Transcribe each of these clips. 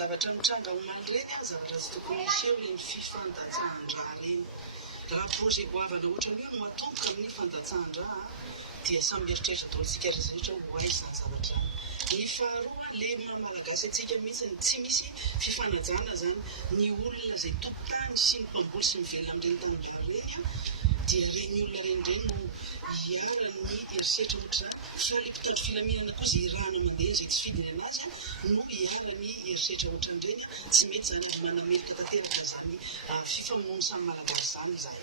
zavatra mitranga omaly reny a zavatra tsy tokony misy eo reny fifandajan-draha reny. Raha projet goavana ohatra hoe no atomboka amin'ny fandatsahan-draha dia samy eritreritra daholo isika rehetra ho aiza izany zavatra. Ny faharoa le maha-malagasy antsika mihitsy tsy misy fifanajana zany ny olona izay tompon-tany sy ny mpamboly sy mivelona amin'ireny tanimbary reny a dia reny olona reny no hiara-ny eritreritra ohatra fa le mpitandro filaminana koa izay irahana mandeha izay tsy fidiny anazy no hiara-ny eritreritra ohatran'ireny tsy mety zany manamelika tanteraka zany fifamonoana samy malagasy zany izay.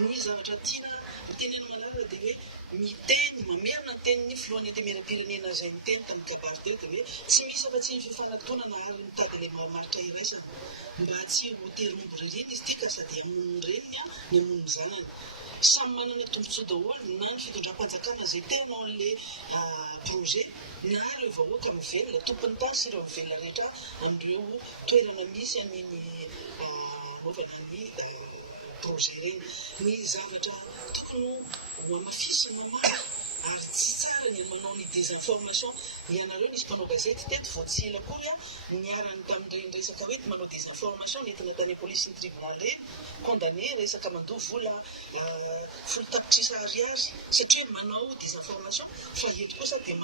Ny zavatra tiana tenena manaraka dia hoe miteny mamerina ny tenin'ny filohan'ny antemeram-pirenena izay miteny tamin'ny kabary teo dia hoe tsy misy afa-tsy ny fifanantonana ary mitady ilay mahamaritra iraisana mba tsy ho terombo rireny izy ity ka sady hamonony reniny a ny hamonony zanany. Samy manana tombontsoa daholo na ny fitondram-panjakana izay tenao an'ilay projet na ireo vahoaka mivelona tompony tany sy ireo mivelona rehetra amin'ireo toerana misy amin'ny anaovana ny projet reny. Ny zavatra tokony ho amafisina maro ary tsy tsara ny manao ny désinformation. Ianareo nisy mpanao gazety teto vao tsy ela akory a niarany tamin'ireny resaka hoe manao désinformation nentina tany police ny tribunal reny condamné resaka mandoa vola folo tapitrisa ariary satria manao désinformation. Fa eto kosa dia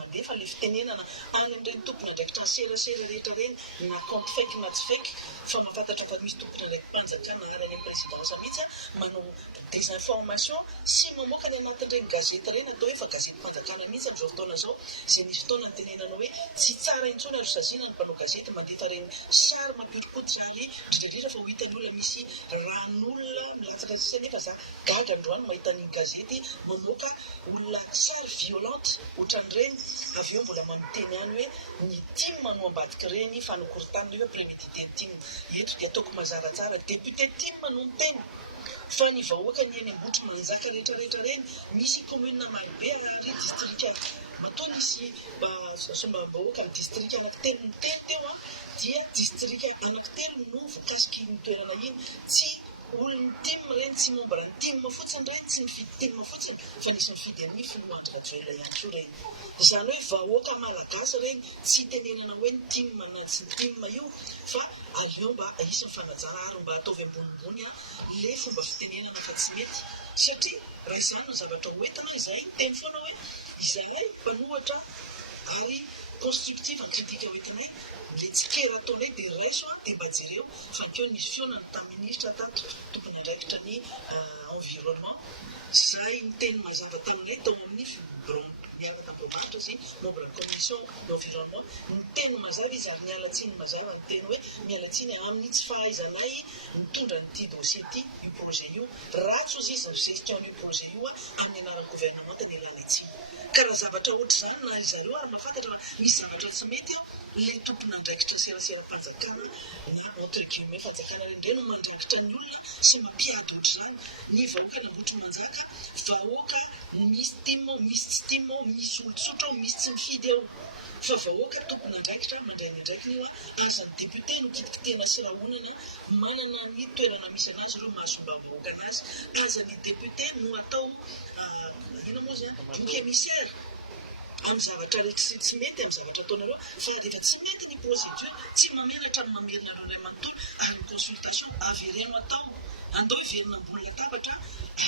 mandefa le fitenenana any amin'ireny tompona andraikitra serasera rehetra reny na compte fake na tsy fake fa mahafantatra fa misy tompona ndraiky mpanjakana ary any présidence mihitsy manao désinformation sy mamoaka ny anatin'ireny gazety reny atao hoe fa gazety mpanjakana mihitsy amin'izao fotoana izao izay nisy fotoana ny tenenana hoe tsy tsara intsony ary sazina ny mpanao gazety mandefa reny sary mampiotrikotra ary indrindra fa ho hitan'ny olona misy ran'olona milatsaka sisy nefa za gaga androany mahita ny gazety mamoaka olona sary violente ohatran'ireny avy eo mbola mamiteny any hoe ny timma no ambadika reny fanokorontanina hoe prémédité ny timma. Eto dia ataoko mazara tsara député timma no miteny fa ny vahoaka ny eny ambotry manjaka rehetrarehetra reny misy commune marobe ary district matoa nisy somba-bahoaka amin'ny district anankitelo miteny teo a dia district anankitelo no voakasiky ny toerana iny tsy olon'ny timma reny tsy mombra ny timma fotsiny reny tsy mifidy timma fotsiny fa nisy mifidy amin'ny filohandry rajoelona ihany koa reny. Izany hoe vahoaka malagasy reny tsy tenenana hoe ny timma na tsy ny timma io fa aleo mba isy mifanajana ary mba ataovy ambonimbony le fomba fitenenana fa tsy mety satria raha izany no zavatra hoentina izay teny foana hoe izahay mpanohatra ary constructive ny kritika hoentinay le tsikera ataonay dia raiso dia mba jereo fa keo nisy fionany tamin'ny ministra tato tompony andraikitra ny environnement zay ny teny mazava taminay tao amin'ny miaraka tambomaritra sy membre ny commission d'environnement ny teny mazava izy ary nialatsiny mazava ny teny hoe mialatsiny amin'ny tsy fahaizanay mitondra nyity dossier ity io projet io ratso izy ny gestion io projet io amin'ny anaran'ny gouvernement ny laletsiny. Karaha zavatra ohatra izany na zareo ary mahafantatra misy zavatra tsy mety ao le tompona andraikitra serasera-panjakana na entre guillemets fanjakana reny no mandrakitra ny olona sy mampiady ohatra izany ny vahoaka nambotry manjaka vahoaka misy timma misy tsy timma misy olotsotra ao misy tsy mifidy ao fa vahoaka tompona andraikitra mandray ny andraikiny io azan'ny député no kitikitena sy rahonana manana ny toerana misy anazy ireo mahasomba vahoaka anazy azan'ny député no atao ina moa zany bouc émissaire amin'ny zavatra rehetra tsy mety amin'ny zavatra ataonareo fa rehefa tsy mety ny procédure tsy mameratra ny mamerina ireo ray manontolo ary ny consultation avereno atao andao hiverina ambony latabatra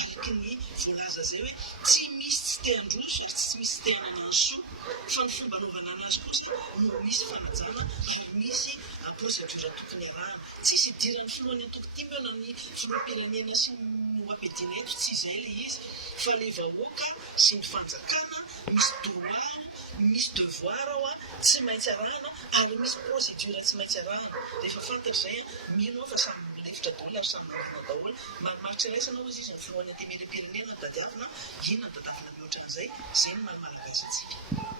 araky ny voalaza zay hoe tsy misy tsy te handroso ary tsy misy te hananansoa fa ny fomba anaovana anazy kosa no misy fanajana ary misy procédure tokony arahana tsisy idiran'ny filohan'ny antoko timma eo na ny filoham-pirenena sy ny ampediana eto tsy izay le izy fa le vahoaka sy ny fanjakana misy droit misy devoir ao tsy maintsy arahana ary misy procédure tsy maintsy arahana rehefa fantatra izay mino ao fa samy lefitra daholo ary samy manana daholo marimaritra iraisana ao izy ny filohan'ny antemeram-pirenena dadiavina inona ny dadavina mihoatra an'izay izay ny mahamalagasy antsika.